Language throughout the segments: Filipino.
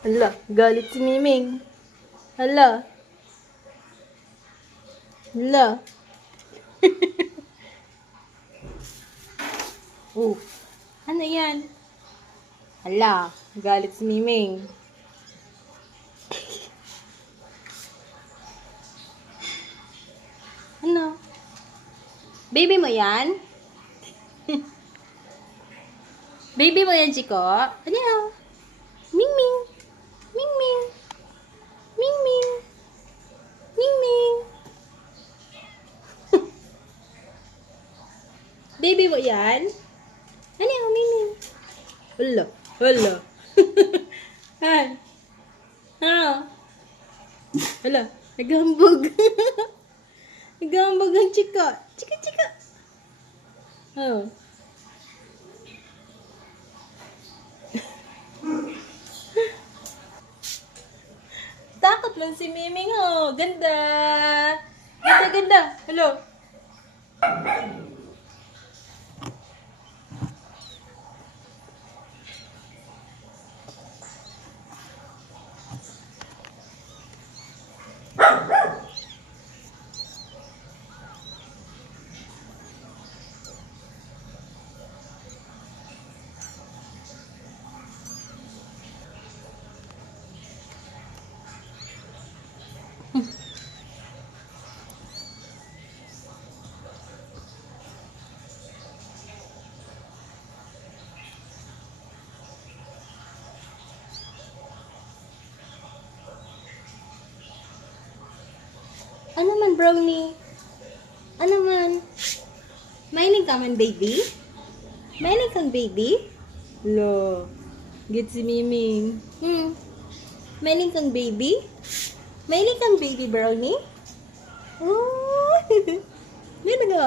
Hala, galit si Miming. Hala. Hala. Ano yan? Hala, galit si Miming. Ano? Baby mo yan? Baby mo yan, Chico? Ano yan? Ming-ming. Ming-ming. Ming-ming. Ming-ming. Baby mo yan? Ano yan, Ming-ming? Hala. Hala. Han. Ha? Hala. Nagambog. Nagambog ang Chico. Chika, chika. Oh. Takot man si Miming, oh. Ganda. Ganda, ganda. Hello. Ano man, brownie? Ano man? Mahilig ka man, baby? Mahilig kang baby? Lo. Get si Miming. Mahilig kang baby? Mahilig kang baby, brownie? Oh. Meron ka?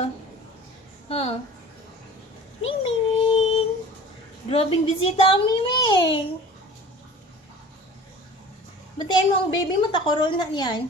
Ha? Miming. Grabing bisita ang Miming. Batiin mo ang baby mo, takoron na yan.